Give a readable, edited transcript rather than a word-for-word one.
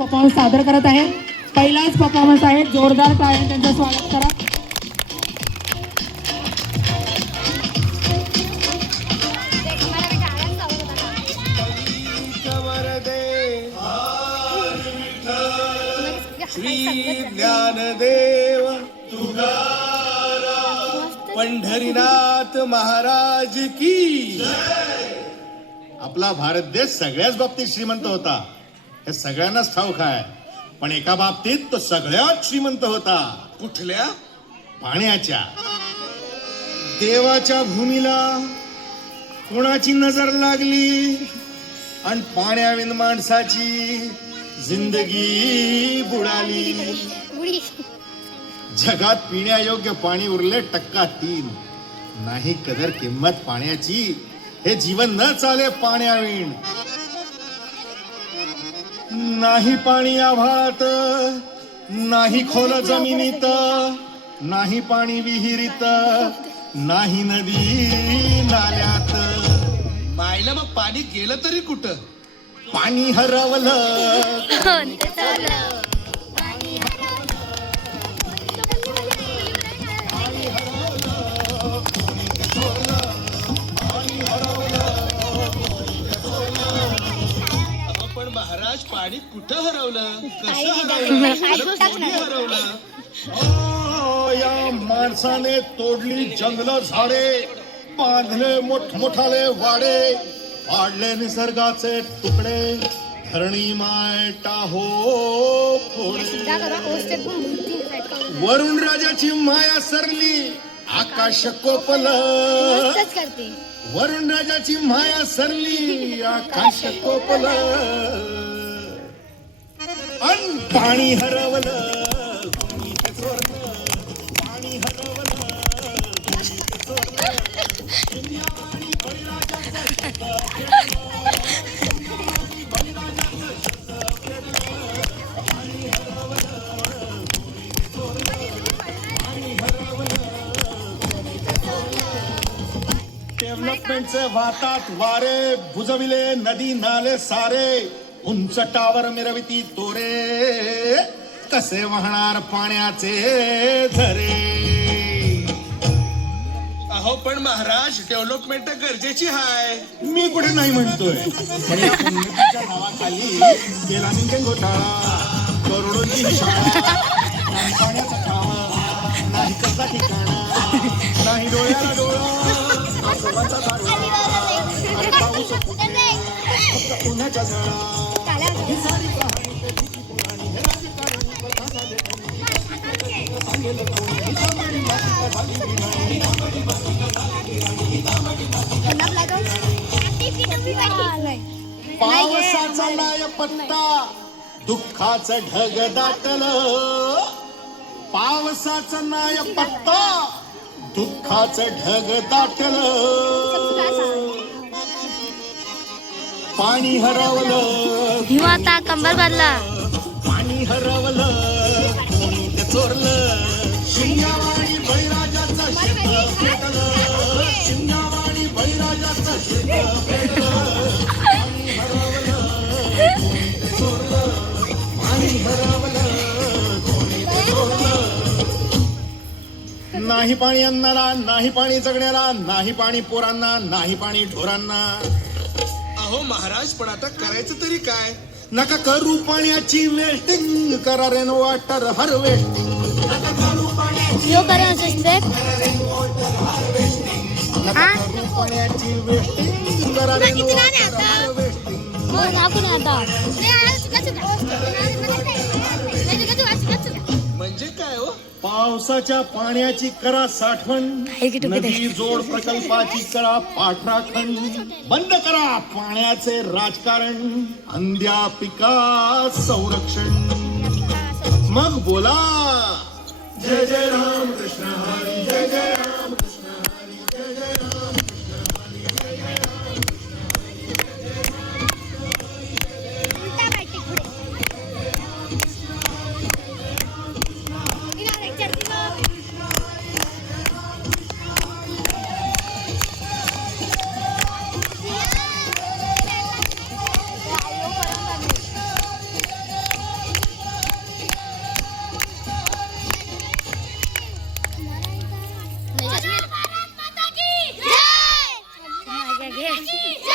Performance सादर करत आहे. पहिलाच परफॉर्मन्स आहे, जोरदार टाळ्यांनी त्यांचं स्वागत करा. श्री ज्ञानदेव तुकाराम पंढरीनाथ महाराज की. आपला भारत देश सगळ्याच बाबतीत श्रीमंत होता, हे सगळ्यांनाच ठाऊक आहे. पण एका बाबतीत तो सगळ्यात श्रीमंत होता. कुठल्या? पाण्याच्या. देवाच्या भूमीला कोणाची नजर लागली आणि पाण्याविन माणसाची जिंदगी बुडाली. जगात पिण्यायोग्य पाणी उरले 3%. नाही कदर किंमत पाण्याची, हे जीवन न चाले पाण्याविण. नाही पाणी आभाळात, नाही खोल जमिनीत, नाही पाणी विहिरीत, नाही नदी नाल्यात. मायला मग पाणी गेलं तरी कुठं? पाणी हरवलं. पण महाराज पाणी कुठं हरवलं? कसं हरवलं? या माणसाने तोडली जंगल झाडे, बांधले मोठमोठाले वाडे, पाडले निसर्गाचे तुकडे, धरणी माय टाहो फोडे. वरुण राजाची माया सरली, आकाश कोपलं. वरुण राजाची माया सरली, आकाश कोपलं. अन पाणी हरवलं. पाणी हरवलं. डेव्हलपमेंटचे वाहतात वारे, बुजविले नदी नाले सारे, उंच टावर मिरविती तोरे, कसे वाहणार पाण्याचे झरे. अहो पण महाराज डेव्हलपमेंट गरजेची आहे. मी कुठे नाही म्हणतोय, पण या उन्नतीच्या नावाखाली केला निघेल घोटाळा, करोडोंची शाळा, पाण्याचा खावा, नाही कसा ठिकाणा, नाही डोळ्याला डोळा, आसमानचा दारोडा, आणि पाऊस फक्त उन्हाच्या झळा. ही सारी कहाणी कधीची पुराणी, हे राजकारण कथा झाले सांगेल कोणी, ही तांबडी मासिका झाली विराणी. पावसाचा नाय पत्ता, दुःखाचं ढग दाटलं. पावसाचा नाय पत्ता, दुःखाचं ढग दाटलं. पाणी हरवलं. हिमाता कंबर बांधला. पाणी हरवलं, कोणी ते चोरलं. शिंगावाणी बळीराजाचं शेत पेटलं. शिंगावाणी बळीराजाचं शेत पेटलं. पाणी हरवलं, कोणी ते चोरलं. पाणी हरवलं, कोणी ते चोरलं. नाही पाणी अन्नाला, नाही पाणी जगण्याला, नाही पाणी पोरांना, नाही पाणी ढोरांना. अहो महाराज पण आता करायचं तरी काय? नका करू पाण्याची वेस्टिंग, करा रेन वॉटर हार्वेस्टिंग. नका करू पाण्याची वेस्टिंग, करा रेन वॉटर हार्वेस्टिंग. म्हणजे काय हो? पावसाच्या पाण्याची करा साठवण, नदी जोड प्रकल्पाची करा पाठराखण. बंद करा पाण्याचे राजकारण, अंध्या पिका संरक्षण. मग बोला जय जय राम कृष्ण हरी, जय जय राम कृष्ण हरी, जय जय राम कृष्ण हरी, जय जय राम कृष्ण हरी, जय जय घे